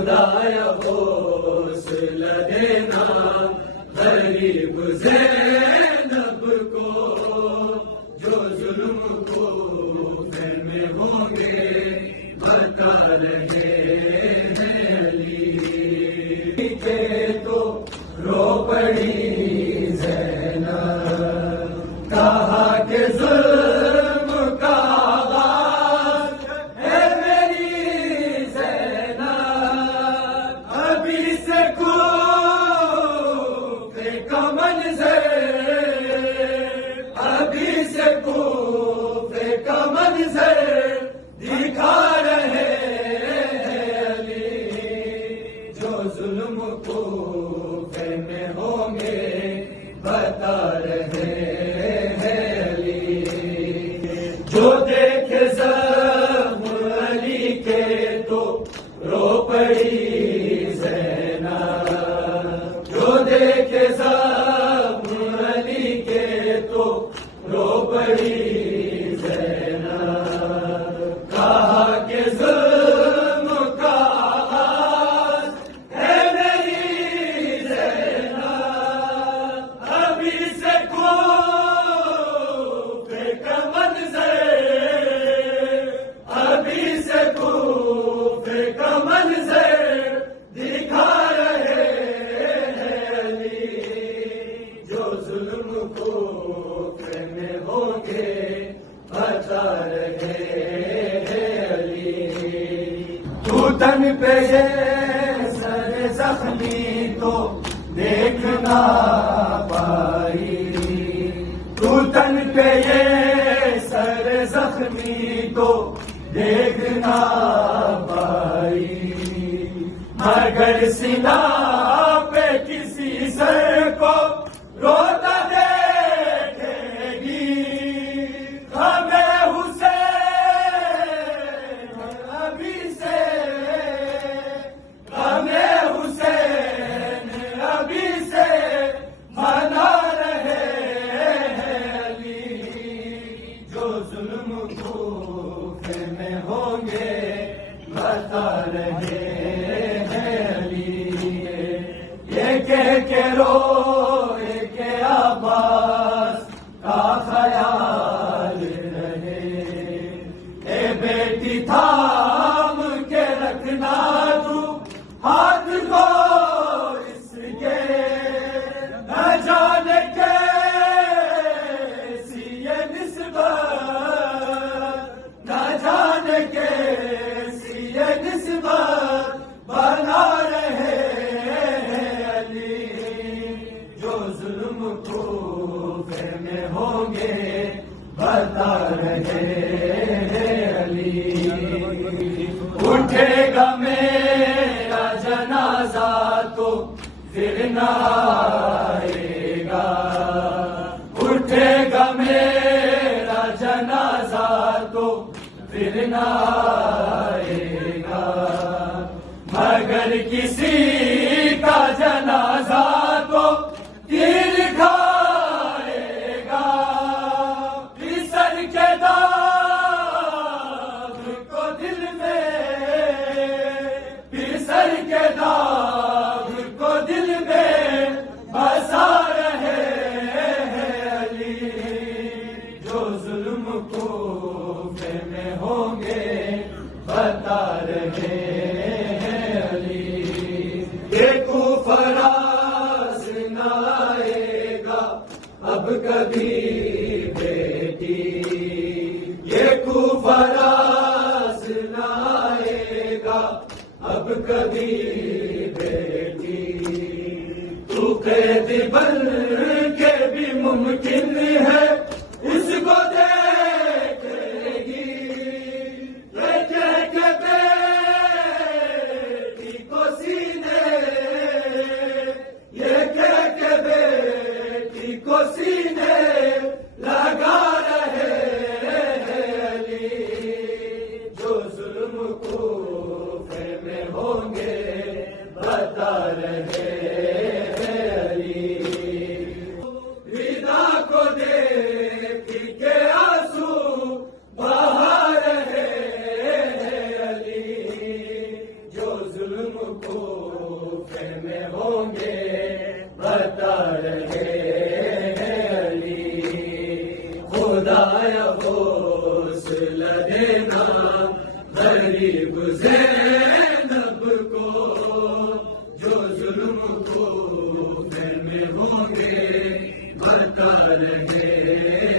خدایا حوصلہ دینا غریب زینب کو، جو ظلم کو میں ہوں گے بتا رہے ہیں علی کے تو رو پڑی زینب، کہا کہ ظلم کا آغاز ہے میری زینب، ابھی سے کوفے کا منظر، ابھی سے کوفے کا منظر دکھا رہے ہیں علی، جو ظلم کوفے میں ہوں گے بتا رہے ہیں علی، جو دیکھے زخم علی کے تو رو پڑی زینب، جو دیکھے زخم علی کے تو رو پڑی زینب، کہا کہ ظلم کا آغاز ہے میری زینب، ابھی سے کوفے کا منظر، ابھی سے کوفے کا منظر دکھا رہے ہیں علی، جو ظلم کوفے میں ہوں گے بتا رہے ہیں علی، تو تن پہ یہ سر زخمی تو دیکھ نہ پائی، تو تن پہ یہ سر زخمی تو دیکھ نہ پائی، مگر سینا پہ کسی سر کو روتا دیکھے گی، ہمیں حسین ابھی سے، ہمیں حسین ابھی سے منا رہے ہیں علی، جو ظلم کوفے میں ہوں گے بتا رہے ہیں علی، یہ کہہ کے روئے کہ عباس کا خیال رہے، اے بیٹی تھام کے رکھنا تو ہاتھ کو اس کے، نہ جانے کیسی یہ نسبت، نہ جانے کیسی یہ نسبت بنا رہے ہیں علی، جو ظلم کوفے میں ہوں گے بتا رہے ہیں علی، اٹھے گا میرا جنازہ تو پھر نہ آئے گا، اٹھے گا میرا جنازہ تو پھر نہ آئے گا، مگر کسی کا جنازہ تو تیر کھائے گا، پسر کے داغ کو دل میں، پسر کے داغ کو دل میں بسا رہے ہیں علی، جو ظلم کوفے میں ہوں گے بتا رہے ہیں علی، یہ کوفہ راز نہ آئے گا اب کبھی بیٹی، یہ کوفہ راز نہ آئے گا اب کبھی بیٹی، تو قید بن کے بھی ممکن ہے اس کو دیکھے گی، یہ کہہ کے بیٹی کو سینے، یہ کہہ کے بیٹی کو سینے لگا رہے ہیں علی، جو ظلم کوفے میں ہوں گے بتا رہے ہیں علی، رضا کو دیکھ کے آنسو بہا رہے ہیں علی، جو ظلم ظلم کو میں ہوں گے بتا رہے ہیں علی خدایا حوصلہ دینا غریب زینب کو جو ظلم کو میں ہوں گے بتا رہے